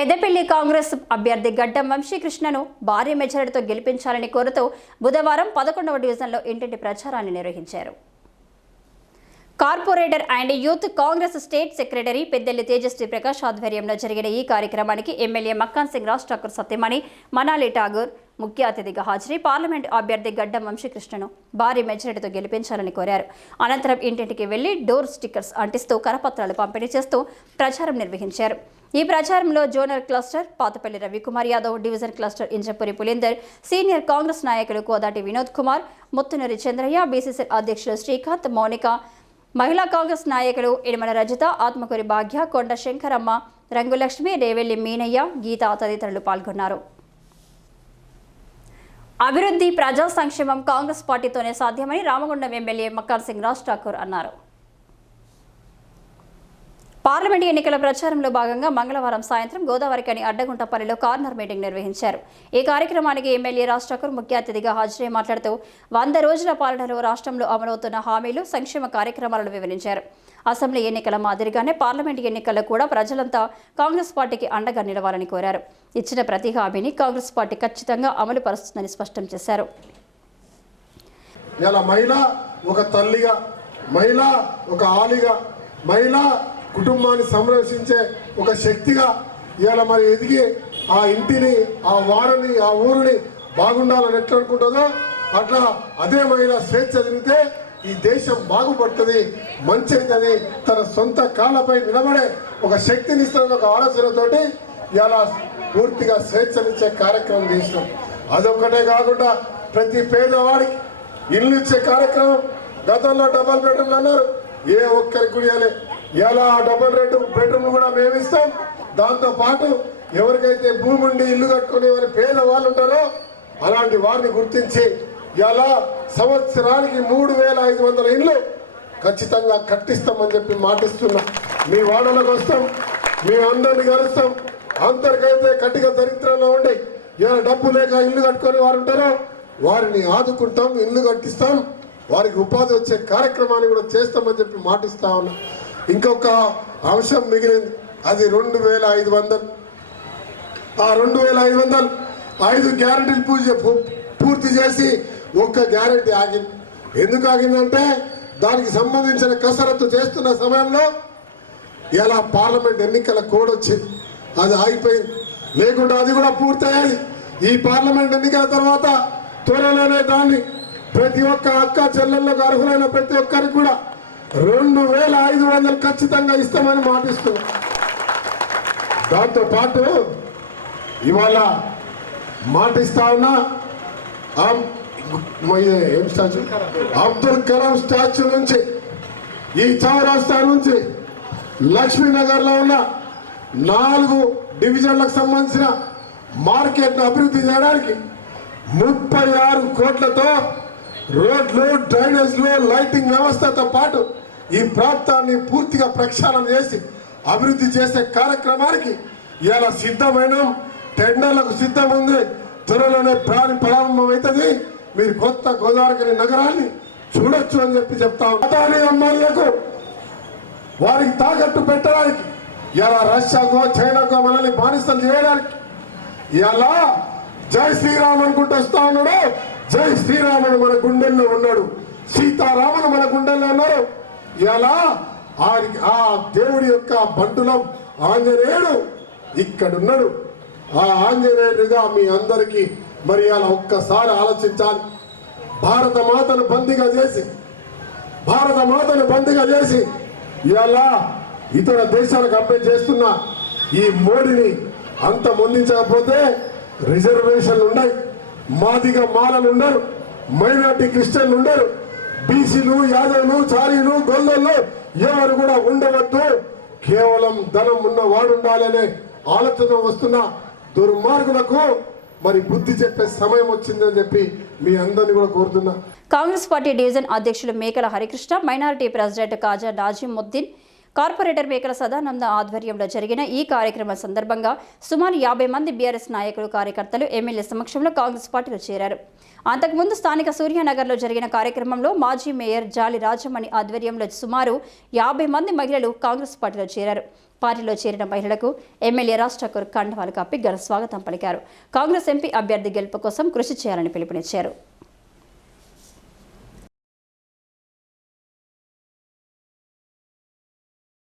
పెద్దపల్లి కాంగ్రెస్ అభ్యర్థి గడ్డం వంశీకృష్ణను భారీ మెజారిటీతో గెలిపించాలని కోరుతూ బుధవారం పదకొండవ డివిజన్లో ఇంటింటి ప్రచారాన్ని నిర్వహించారు. Corporator and youth Congress state secretary Peddelli Tejaswi Prakash ఆధ్వర్యంలో జరిగిన ఈ కార్యక్రమానికి ఎమ్మెల్యే మక్కాన్ సింగ్ రాజ్ ఠాకూర్ సత్యమణి మనాలి ఠాగూర్ ముఖ్య అతిథిగా హాజరై పార్లమెంట్ అభ్యర్థి గడ్డం వంశీకృష్ణను భారీ మెజారిటీతో గెలిపించాలని కోరారు. అనంతరం ఇంటింటికి వెళ్ళి డోర్ స్టిక్కర్స్ అంటిస్తూ కరపత్రాలు పంపిణీ చేస్తూ ప్రచారం నిర్వహించారు. ఈ ప్రచారంలో zonal cluster Pathapalli Ravikumar Yadav division cluster Injapuri Pulinder senior Congress నాయకులు కోదాటి వినోద్ కుమార్ ముత్తునూరి చంద్రయ్య బీసీసీ అధ్యక్షులు శ్రీకాంత్ మౌనిక మహిళా కాంగ్రెస్ నాయకులు ఇడమల రజిత ఆత్మకూరి భాగ్య కొండ శంకరమ్మ రంగులక్ష్మి రేవెల్లి మీనయ్య గీత తదితరులు పాల్గొన్నారు. అభివృద్ధి ప్రజా సంక్షేమం కాంగ్రెస్ పార్టీతోనే సాధ్యమని రామగుండం ఎమ్మెల్యే మక్కాన్ సింగ్ రాజ్ ఠాకూర్ అన్నారు. పార్లమెంట్ ఎన్నికల ప్రచారంలో భాగంగా మంగళవారం సాయంత్రం గోదావరికని అడ్డగుంటపల్లిలో కార్నర్ మీటింగ్ నిర్వహించారు. ఈ కార్యక్రమానికి ఎమ్మెల్యే రాజ్ ఠాకూర్ ముఖ్య అతిథిగా హాజరై మాట్లాడుతూ వంద రోజుల పాలనలో రాష్ట్రంలో అమలవుతున్న హామీలు సంక్షేమ కార్యక్రమాలను వివరించారు. అసెంబ్లీ ఎన్నికల మాదిరిగానే పార్లమెంట్ ఎన్నికల్లో కూడా ప్రజలంతా కాంగ్రెస్ పార్టీకి అండగా నిలవాలని కోరారు. ఇచ్చిన ప్రతి హామీని కాంగ్రెస్ పార్టీ ఖచ్చితంగా అమలు పరుస్తుందని స్పష్టం చేశారు. మహిళ ఒక తల్లిగా మహిళ ఒక ఆలిగా మహిళ కుటుంబాన్ని సంరక్షించే ఒక శక్తిగా ఇవాళ మరి ఎదిగి ఆ ఇంటిని ఆ వాడని ఆ ఊరిని బాగుండాలని ఎట్లా అనుకుంటుందో అట్లా అదే మహిళ స్వేచ్ఛ జరిగితే ఈ దేశం బాగుపడుతుంది మంచిది తన సొంత కాళ్ళపై నిలబడే ఒక శక్తిని ఇస్తున్న ఒక ఆలోచనతోటి ఇలా పూర్తిగా స్వేచ్ఛనిచ్చే కార్యక్రమం చేసినాం. అదొక్కటే కాకుండా ప్రతి పేదవాడికి ఇల్లు ఇచ్చే కార్యక్రమం గతంలో డబల్ బెడ్రూమ్లు అన్నారు ఏ ఒక్కరికి కూడా ఇలా డబుల్ రేటు బెడ్రూమ్ కూడా మేము ఇస్తాం? దాంతో పాటు ఎవరికైతే భూమి ఉండి ఇల్లు కట్టుకునే ఎవరి పేద వాళ్ళు ఉంటారో అలాంటి వారిని గుర్తించి ఇలా సంవత్సరానికి మూడు వేల ఐదు వందల ఇల్లు ఖచ్చితంగా కట్టిస్తామని చెప్పి మాటిస్తున్నాం. మీ వాడలకు వస్తాం మేము అందరిని కలుస్తాం. అందరికైతే కటిక దరిద్రంలో ఉండి ఇలా డబ్బు లేక ఇల్లు కట్టుకొని వారు ఉంటారో వారిని ఆదుకుంటాం ఇల్లు కట్టిస్తాం. వారికి ఉపాధి వచ్చే కార్యక్రమాన్ని కూడా చేస్తామని చెప్పి మాటిస్తా ఉన్నాం. ఇంకొక అంశం మిగిలింది. అది రెండు వేల ఐదు వందలు. ఆ రెండు వేల ఐదు వందలు ఐదు గ్యారెంటీలు పూజ పూర్తి చేసి ఒక్క గ్యారెంటీ ఆగింది. ఎందుకు ఆగిందంటే దానికి సంబంధించిన కసరత్తు చేస్తున్న సమయంలో ఇలా పార్లమెంట్ ఎన్నికల కోడ్ వచ్చింది. అది ఆగిపోయింది. లేకుండా అది కూడా పూర్తయ్యేది. ఈ పార్లమెంట్ ఎన్నికల తర్వాత త్వరలోనే దాన్ని ప్రతి ఒక్క అక్క చెల్లెళ్ళకు అర్హులైన ప్రతి ఒక్కరికి కూడా రెండు వేల ఐదు వందలు ఖచ్చితంగా ఇస్తామని మాటిస్తున్నాం. దాంతో పాటు ఇవాళ మాటిస్తా ఉన్నా ఏం స్టాచ్యూ అబ్దుల్ కలాం స్టాచ్యూ నుంచి ఈ చౌరాస్తా నుంచి లక్ష్మీనగర్లో ఉన్న నాలుగు డివిజన్లకు సంబంధించిన మార్కెట్ను అభివృద్ధి చేయడానికి ముప్పై ఆరు కోట్లతో రోడ్లు డ్రైనేజ్లు లైటింగ్ వ్యవస్థతో పాటు ఈ ప్రాంతాన్ని పూర్తిగా ప్రక్షాళన చేసి అభివృద్ధి చేసే కార్యక్రమానికి ఇలా సిద్ధమైన. టెండర్లకు సిద్ధం ఉంది. త్వరలోనే ప్రాణి ప్రారంభమవుతుంది. మీరు కొత్త గోదావరి నగరాన్ని చూడొచ్చు అని చెప్పి చెప్తా ఉంటాను అమ్మాయిలకు వారికి తాకట్టు పెట్టడానికి ఇలా రష్యాకో చైనాకో మనల్ని బానిసలు చేయడానికి ఇలా జై శ్రీరామ్ అనుకుంటూ వస్తా ఉన్నాడు. జై శ్రీరాముడు మన గుండెల్లో ఉన్నాడు. సీతారాముడు మన గుండెల్లో ఉన్నారు ఎలా? ఆ- దేవుడి యొక్క బంటులం ఆంజనేయుడు ఇక్కడున్నాడు. ఆ ఆంజనేయుడిగా మీ అందరికీ మరి అలా ఒక్కసారి ఆలోచించాలి. భారత మాతను బందీగా చేసి భారత మాతను బందీగా చేసి ఇలా ఇతర దేశాలకు అమ్మే చేస్తున్న ఈ మోడీని అంత ముందించకపోతే రిజర్వేషన్లు ఉన్నాయి. మాదిగ మాలలు ఉండరు మైనార్టీ క్రిస్టియన్లు ఉండరు. బీసీలు యాదవులు చారీలు గొల్లలు ఎవరు కూడా ఉండవద్దు. కేవలం ధనం ఉన్న వాడు ఉండాలనే ఆలోచన వస్తున్న దుర్మార్గులకు మరి బుద్ధి చెప్పే సమయం వచ్చిందని చెప్పి మీ అందరిని కూడా కోరుతున్నా. కాంగ్రెస్ పార్టీ డివిజన్ అధ్యక్షులు Mekala Harikrishna minority president Khaja Nazimuddin corporator Mekala Sadananda ఆధ్వర్యంలో జరిగిన ఈ కార్యక్రమం సందర్భంగా సుమారు యాభై మంది బీఆర్ఎస్ నాయకులు కార్యకర్తలు ఎమ్మెల్యే సమక్షంలో కాంగ్రెస్ పార్టీలో చేరారు. అంతకుముందు స్థానిక సూర్యనగర్లో జరిగిన కార్యక్రమంలో మాజీ మేయర్ జాలి రాజమణి ఆధ్వర్యంలో సుమారు యాభై మంది మహిళలు కాంగ్రెస్ పార్టీలో చేరారు. పార్టీలో చేరిన మహిళలకు ఎమ్మెల్యే రాజ్ ఠాకూర్ కండవాలు కప్పి ఘన స్వాగతం పలికారు. కాంగ్రెస్ ఎంపీ అభ్యర్థి గెలుపు కోసం కృషి చేయాలని పిలుపునిచ్చారు.